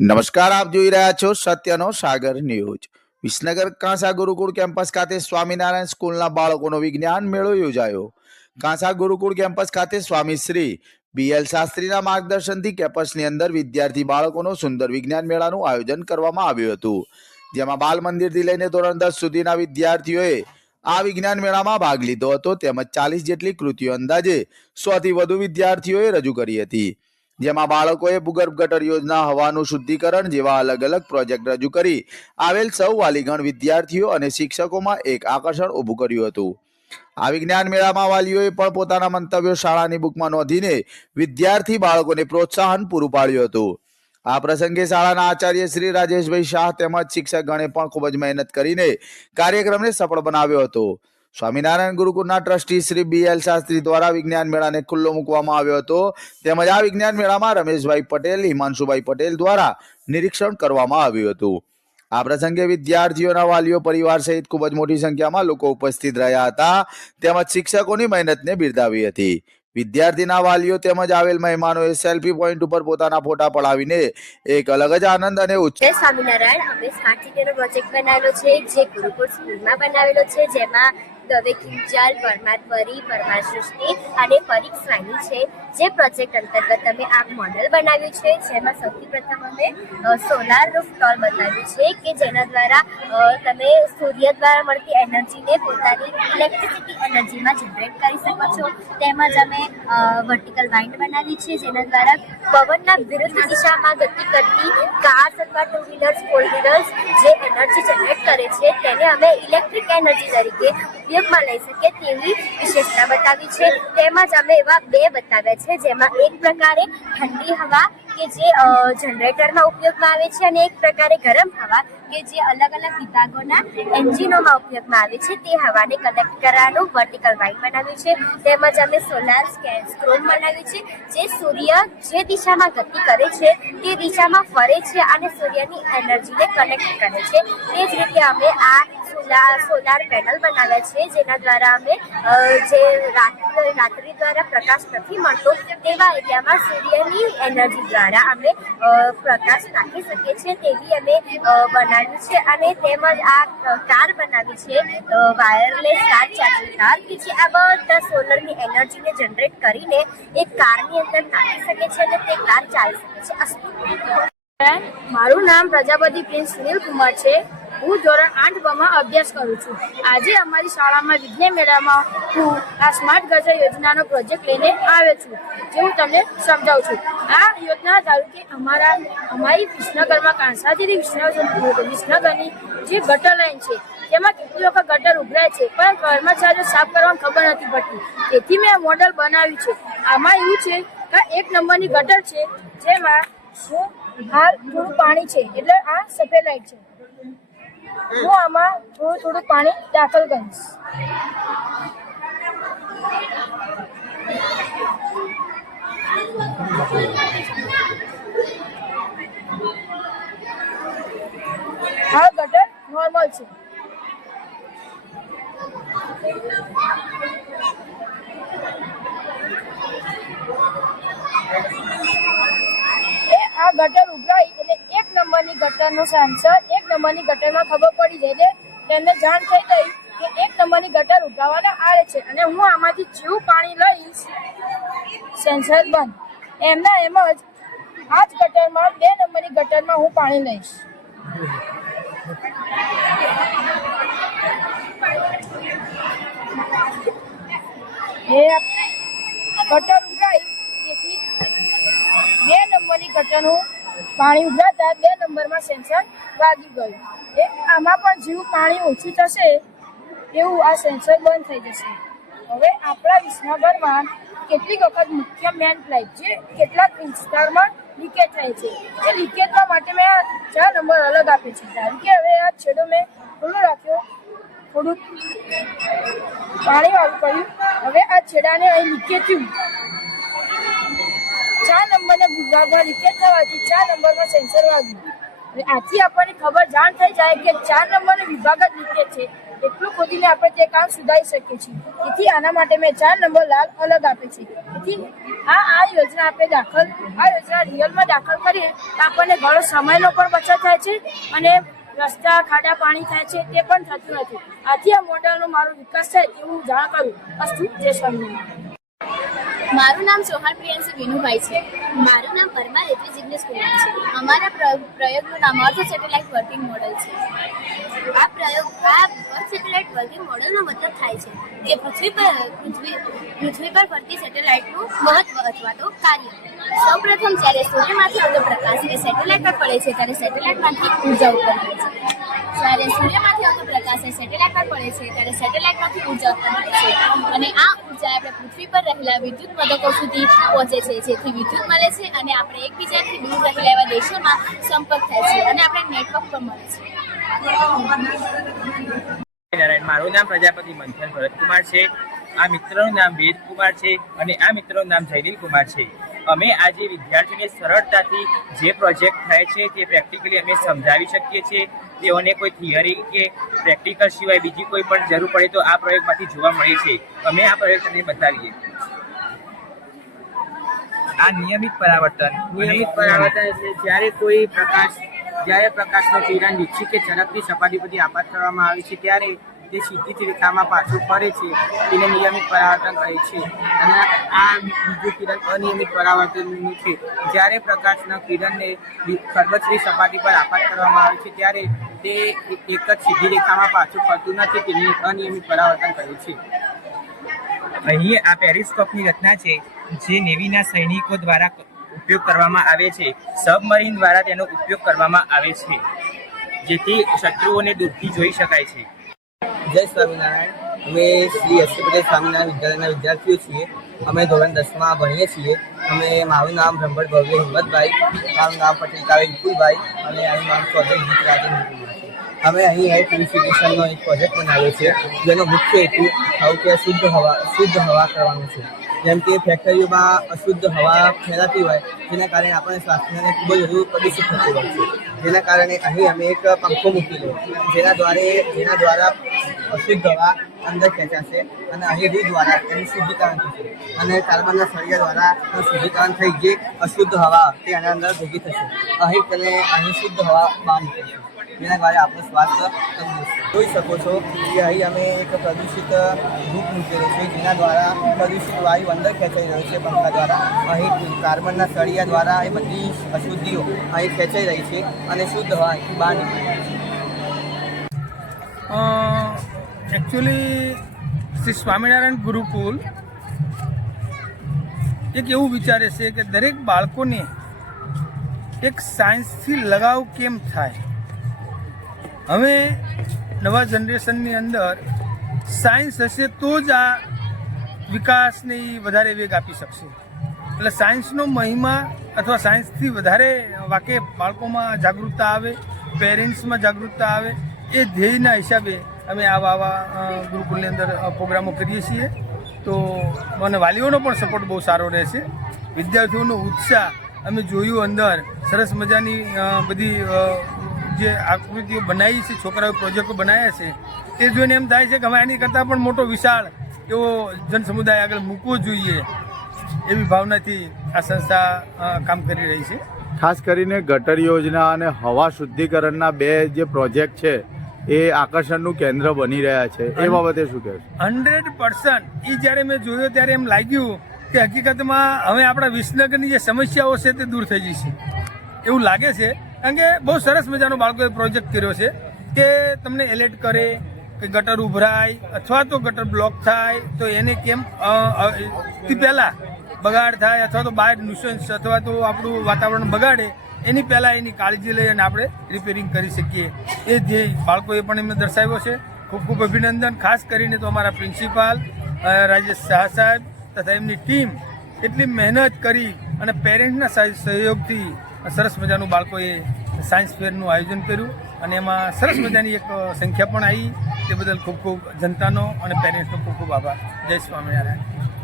નમસ્કાર, આપ જોઈ રહ્યા છો સત્યનો સાગર ન્યૂઝ. વિસનગર કાંસા ગુરુકુળ કેમ્પસ ખાતે સ્વામિનારાયણ સ્કૂલના બાળકોનો વિજ્ઞાન મેળો યોજાયો. કાંસા ગુરુકુળ કેમ્પસ ખાતે સ્વામી શ્રી બીએલ શાસ્ત્રીના માર્ગદર્શનથી કેમ્પસની અંદર વિદ્યાર્થી બાળકોનો સુંદર વિજ્ઞાન મેળાનું આયોજન કરવામાં આવ્યું હતું. જેમાં બાલ મંદિરથી લઈને ધોરણ દસ સુધીના વિદ્યાર્થીઓએ આ વિજ્ઞાન મેળામાં ભાગ લીધો હતો. તેમજ ચાલીસ જેટલી કૃતિઓ અંદાજે સો થી વધુ વિદ્યાર્થીઓએ રજૂ કરી હતી. જેમાં બાળકોએ ભૂગર્ભ ગટર યોજના હવાનું શુદ્ધિકરણ જેવા અલગ અલગ પ્રોજેક્ટ રજૂ કરી. આવેલ સૌ વાલીગણ વિદ્યાર્થીઓ અને શિક્ષકોમાં એક આકર્ષણ ઊભું કર્યું હતું. આ વિજ્ઞાન મેળામાં વાલીઓએ પણ પોતાના મંતવ્યો શાળાની બુકમાં નોંધીને વિદ્યાર્થી બાળકોને પ્રોત્સાહન પૂરું પાડ્યું હતું. આ પ્રસંગે શાળાના આચાર્ય શ્રી રાજેશભાઈ શાહ તેમજ શિક્ષકગણે પણ ખૂબ જ મહેનત કરીને કાર્યક્રમને સફળ બનાવ્યો હતો. Swaminarayan ગુરુકુળના trustee Shri B L Shastri દ્વારા વિજ્ઞાન મેળાને ખુલ્લો મૂકવામાં આવ્યો હતો. તેમજ આ વિજ્ઞાન મેળામાં રમેશભાઈ પટેલ, હિમાંશુભાઈ પટેલ દ્વારા નિરીક્ષણ કરવામાં આવ્યું હતું. આ પ્રસંગે વિદ્યાર્થીઓના વાલીઓ, પરિવાર સહિત ખૂબ જ મોટી સંખ્યામાં લોકો ઉપસ્થિત રહ્યા હતા. તેમજ શિક્ષકોની મહેનતને બિરદાવી હતી. વિદ્યાર્થીના વાલીઓ તેમજ આવેલ મહેમાનોએ સેલ્ફી પોઈન્ટ ઉપર પોતાના ફોટા પડાવીને એક અલગ જ આનંદ અને ઉત્સાહ સ્વામિનારાયણ. અમે સ્માર્ટ સિટીનો પ્રોજેક્ટ બનાવેલો છે, જે ગુરુકુળ સ્કૂલમાં બનાવેલો છે, જેમાં દવે કિંજલ પરમાર પરી પરમાર સૃષ્ટિ અને પરીખ સ્વામી છે જે પ્રોજેક્ટ અંતર્ગત અમે આ મોડેલ બનાવ્યું છે. જેમાં સૌથી પ્રથમ અમે સોલાર રૂફ ટોલ બતાવ્યું છે કે જેના દ્વારા તમે સૂર્ય દ્વારા મળતી એનર્જીને પોતાની ઇલેક્ટ્રિસિટી એનર્જીમાં જનરેટ કરી શકો છો. તેમજ અમે વર્ટિકલ વાઇન્ડ બનાવી છે જેના દ્વારા પવનના વિરુદ્ધ દિશામાં ગતિ કરતી કાર્સ અથવા ટુ વ્હીલર્સ ફોર વ્હીલર્સ જે એનર્જી જનરેટ કરે છે તેને અમે ઇલેક્ટ્રિક એનર્જી તરીકે ઉપયોગમાં લઈ શકીએ તેવી વિશેષતા બતાવી છે. તેમજ અમે એવા બે બતાવ્યા છે, જેમાં એક પ્રકારે ઠંડી હવા કે જે જનરેટરમાં ઉપયોગમાં આવે છે અને એક પ્રકારે ગરમ હવા કે જે અલગ અલગ વિભાગોના એન્જિનોમાં ઉપયોગમાં આવે છે. તે હવાને કલેક્ટ કરવાનું વર્ટિકલ વાઇન બનાવ્યું છે. તેમજ અમે સોલાર સ્ક્રોમ બનાવ્યું છે, જે સૂર્ય જે દિશામાં ગતિ કરે છે, તે દિશામાં ફરે છે અને સૂર્યની એનર્જીને કનેક્ટ કરે છે. તે જ રીતે અમે આ સોલાર સોલાર પેનલ બનાવ્યા છે, જેના દ્વારા અમે જે રાત્રિ દ્વારા પ્રકાશ નથી મળતો, તેવા એરિયામાં સૂર્યની એનર્જી દ્વારા અમે પ્રકાશ નાખી શકીએ છીએ, તેવી અમે બનાવી છે અને તેમજ આ કાર બનાવી છે વાયરલેસ કાર ચાર્જિંગ કાર કે જે આ બધા સોલરની એનર્જીને જનરેટ કરીને એક કારની અંદર નાખી શકે છે અને તે કાર ચાલી શકે છે. મારું નામ પ્રજાપતિ પ્રિન્સ સુનિલ કુમાર છે. હું ધોરણ આઠ બમાં અભ્યાસ કરું છું. આજે અમારી શાળામાં વિજ્ઞાન મેળામાં હું આ સ્માર્ટ ગટર યોજનાનો પ્રોજેક્ટ લઈને આવ્યો છું, જે હું તમને સમજાવું છું. આ યોજના ધારો કે અમારા, અમારી વિસનગરમાં કાંસાથી વિસનગર વિસનગરની જે ગટર લાઈન છે, તેમાં કેટલી વખત ગટર ઉભરાય છે, પણ કર્મચારીઓ સાફ કરવાની ખબર નથી પડતી. તેથી મેં મોડલ બનાવ્યું છે. આમાં એવું છે કે એક નંબરની ગટર છે, જેમાં શું હાલ થોડું પાણી છે, એટલે આ સફેદ લાઈટ છે. હું આમાં થોડું થોડું પાણી દાખલ કરીશ. આ ગટર નોર્મલ છે. આ ગટર ઉભરાઈ એટલે એક નંબરની ગટરનો સેન્સર નંબરની ગટરમાં ખબર પડી જાય તેને જાણ થઈ ગઈ કે એક નંબરની ગટર ઉગાવવાના આવે છે અને હું આમાંથી જીવ પાણી લઈશ. સેન્સર બંધ. એમના એમ જ આ જ ગટરમાં બે નંબરની ગટરમાં હું પાણી લઈશ. એ ગટર ઉગાઈ, તેથી બે નંબરની ગટરનું પાણી ઉગાતા બે નંબરમાં સેન્સર વાગી ગયું. એ આમાં પણ જીવ પાણી ઓછું થશે એવું આ સેન્સર બંધ થઈ જશે. હવે આપણા વિસનગરમાં કેટલીક વખત મુખ્ય મેન પાઇપ જે કેટલાક વિસ્તારમાં લીકેજ થાય છે. એ લીકેજના માટે મેં ચાર નંબર અલગ આપ્યો છે. કારણ કે હવે આ છેડો મેં ખુલ્લો રાખ્યો. થોડુંક પાણી વાળું કર્યું. હવે આ છેડાને અહીં લીકેજ થયું. ચાર નંબરના વિભાગમાં લીકેજ થવાથી ચાર નંબરમાં સેન્સર વાગ્યું. આથી આપણને ખબર જાણ થઈ જાય કે ચાર નંબરનો વિભાગ જ નીચે છે. એટલું ખોદીને આપણે તે કામ સુધારી શકીએ છીએ. તેથી આના માટે મેં ચાર નંબર લાલ અલગ આપે છે. તેથી આ આ યોજના આપણે દાખલ, આ યોજના રિયલમાં દાખલ કરીએ તો આપણને ઘણો સમયનો પણ બચત થાય છે અને રસ્તા, ખાડા, પાણી થાય છે તે પણ થતું નથી. આથી આ મોડલનો મારો વિકાસ થાય તેવું જાણ કરું. અસ્તુ, જય સ્વામિનારાયણ. મારું નામ ચૌહાણ પ્રિયાંશી વિનુભાઈ છે. મારું નામ પરમાર હેતુ જિગ્નેશ કુમાર છે. અમારા પ્ર- પ્રયોગનું નામ અર્થ સેટેલાઇટ વર્કિંગ મોડલ છે. આ પ્રયોગ, આ અર્થ સેટેલાઇટ વર્કિંગ મોડલનો મતલબ થાય છે કે પૃથ્વી પર, પૃથ્વી પૃથ્વી પર ફરતી સેટેલાઇટનું મહત્વ અથવા તો કાર્ય. સૌપ્રથમ જ્યારે સૂર્યમાંથી પ્રકાશ એ સેટેલાઇટ પર પડે છે, ત્યારે સેટેલાઇટમાંથી ઊર્જા ઉત્પન્ન થાય છે. જ્યારે સૂર્યમાંથી આવતો પ્રકાશ એ સેટેલાઇટ પર પડે છે, ત્યારે સેટેલાઇટમાંથી ઊર્જા ઉત્પન્ન થાય છે. અને આ ઊર્જા આપણે પૃથ્વી પર રહેલા વિદ્યુત મદકો સુધી પહોંચે છે, જેથી વિદ્યુત મળે છે અને આપણે એકબીજાથી દૂર રહેલા એવા દેશોમાં સંપર્ક થાય છે અને આપણે નેટવર્ક પણ મળે છે. નારાયણ. મારું નામ પ્રજાપતિ મંથન ભરતકુમાર છે. આ મિત્રનું નામ વેદકુમાર છે અને આ મિત્રનું નામ જયદીલ કુમાર છે. અમે આજે વિદ્યાર્થીઓને સરળતાથી જે પ્રોજેક્ટ થાય છે તે પ્રેક્ટિકલી અમે સમજાવી શકીએ છીએ. તેઓને કોઈ થિયરી કે પ્રેક્ટિકલ સિવાય બીજી કોઈ પણ જરૂર પડે તો આ પ્રયોગમાંથી જોવા મળે છે. અમે આ પ્રયોગ તમને બતાવીએ. આ નિયમિત પરાવર્તન નિયમિત પરાવર્તન એટલે જ્યારે કોઈ પ્રકાશ જ્યારે પ્રકાશનું કિરણ નિશ્ચિત કે ઝડપથી સપાટી પરથી આપાત કરવામાં આવે છે ત્યારે તે સીધી જ રેખામાં પાછું ફરે છે. તેને નિયમિત પરાવર્તન કહે છે. અને આ બીજું કિરણ અનિયમિત પરાવર્તનનું છે. જ્યારે પ્રકાશના કિરણને ખરબચરી સપાટી પર આપાત કરવામાં આવે છે ત્યારે તે એક જ સીધી રેખામાં પાછું ફરતું નથી તેની અનિયમિત પરાવર્તન કર્યું છે. અહીં આ પેરિસ્કોપની રચના છે જે નેવીના સૈનિકો દ્વારા ઉપયોગ કરવામાં આવે છે. સબમરીન દ્વારા તેનો ઉપયોગ કરવામાં આવે છે જેથી શત્રુઓને દૂરથી જોઈ શકાય છે. જય સ્વામિનારાયણ. અમે શ્રી પટેલ સ્વામિનારાયણ વિદ્યાલયના વિદ્યાર્થીઓ છીએ. અમે ધોરણ દસમાં ભણીએ છીએ. અમે, મારું નામ બ્રહ્મડ ભવ્ય હિંમતભાઈ, મારું નામ પટેલ કાવે વિપુલભાઈ અને મારું નામ ચૌધરી ગીતરાજન અમે અહીં એર પ્યુરિફિકેશનનો એક પ્રોજેક્ટ બનાવ્યો છે, જેનો મુખ્ય હેતુ આવું કે શુદ્ધ હવા શુદ્ધ હવા કરવાનો છે. જેમ કે ફેક્ટરીઓમાં અશુદ્ધ હવા ફેલાતી હોય, જેના કારણે આપણને સ્વાસ્થ્યને ખૂબ જ વધુ પ્રદૂષિત થતું હોય છે. જેના કારણે અહીં અમે એક પંખો મૂકેલો જેના દ્વારા જેના દ્વારા અશુદ્ધ હવા અંદર ખેંચાશે અને અહીં રૂ દ્વારા એનું શુદ્ધિકરણ થશે અને કાર્બનના સળિયા દ્વારા શુદ્ધિકરણ થઈ જે અશુદ્ધ હવા તે આના અંદર ભેગી થશે. અહીં તેને અહીં શુદ્ધ હવા બહાર નીકળશે જેના કારણે આપણું જોઈ શકો છો કે અહીં અમે એક પ્રદૂષિત રૂપ મૂકેલો છે, જેના દ્વારા પ્રદૂષિત વાયુ અંદર ખેંચાઈ રહ્યો છે, પંખા દ્વારા. અહીં કાર્બનના સળિયા દ્વારા એ બધી અશુદ્ધિઓ અહીં ખેંચાઈ રહી છે અને શુદ્ધ હવા અહીંથી બહાર નીકળી એકચ્યુઅલી શ્રી સ્વામિનારાયણ ગુરુકુલ એક એવું વિચારે છે કે દરેક બાળકોને એક સાયન્સથી લગાવ કેમ થાય? હવે નવા જનરેશનની અંદર સાયન્સ હશે તો જ આ વિકાસને એ વધારે વેગ આપી શકશે. એટલે સાયન્સનો મહિમા અથવા સાયન્સથી વધારે વાકેફ બાળકોમાં જાગૃતતા આવે, પેરેન્ટ્સમાં જાગૃતતા આવે, એ ધ્યેયના હિસાબે અમે આવા આવા ગુરુકુલની અંદર પ્રોગ્રામો કરીએ છીએ. તો મને વાલીઓનો પણ સપોર્ટ બહુ સારો રહેશે. વિદ્યાર્થીઓનો ઉત્સાહ અમે જોયું અંદર, સરસ મજાની બધી જે આકૃતિઓ બનાવી છે છોકરાઓ પ્રોજેક્ટો બનાવ્યા છે તે જોઈને એમ થાય છે કે હવે એની કરતાં પણ મોટો વિશાળ એવો જન સમુદાય આગળ મૂકવો જોઈએ એવી ભાવનાથી આ સંસ્થા કામ કરી રહી છે. ખાસ કરીને ગટર યોજના અને હવા શુદ્ધિકરણના બે જે પ્રોજેક્ટ છે એ આકર્ષણનું કેન્દ્ર બની રહ્યા છે. એ બાબતે શું કહેશો? Hundred percent. એ જ્યારે મેં જોયો ત્યારે એમ લાગ્યું કે હકીકતમાં હવે આપણા વિસનગરની જે સમસ્યાઓ છે તે દૂર થઈ જશે. એવું લાગે છે કારણ કે બહુ સરસ મજાનો બાળકોએ પ્રોજેક્ટ કર્યો છે કે તમને એલર્ટ કરે કે ગટર ઉભરાય અથવા તો ગટર બ્લોક થાય તો એને કેમ અ, પહેલાં બગાડ થાય અથવા તો બહાર ન્યુસન્સ અથવા તો આપણું વાતાવરણ બગાડે એની પહેલાં એની કાળજી લઈ અને આપણે રિપેરિંગ કરી શકીએ. એ જે બાળકોએ પણ એમને દર્શાવ્યો છે. ખૂબ ખૂબ અભિનંદન. ખાસ કરીને તો અમારા પ્રિન્સિપાલ રાજેશ શાહ સાહેબ તથા એમની ટીમ એટલી મહેનત કરી અને પેરેન્ટ્સના સહ- સહયોગથી સરસ મજાનું બાળકોએ સાયન્સ ફેરનું આયોજન કર્યું અને એમાં સરસ મજાની એક સંખ્યા પણ આવી. તે બદલ ખૂબ ખૂબ જનતાનો અને પેરેન્ટ્સનો ખૂબ ખૂબ આભાર. જય સ્વામિનારાયણ.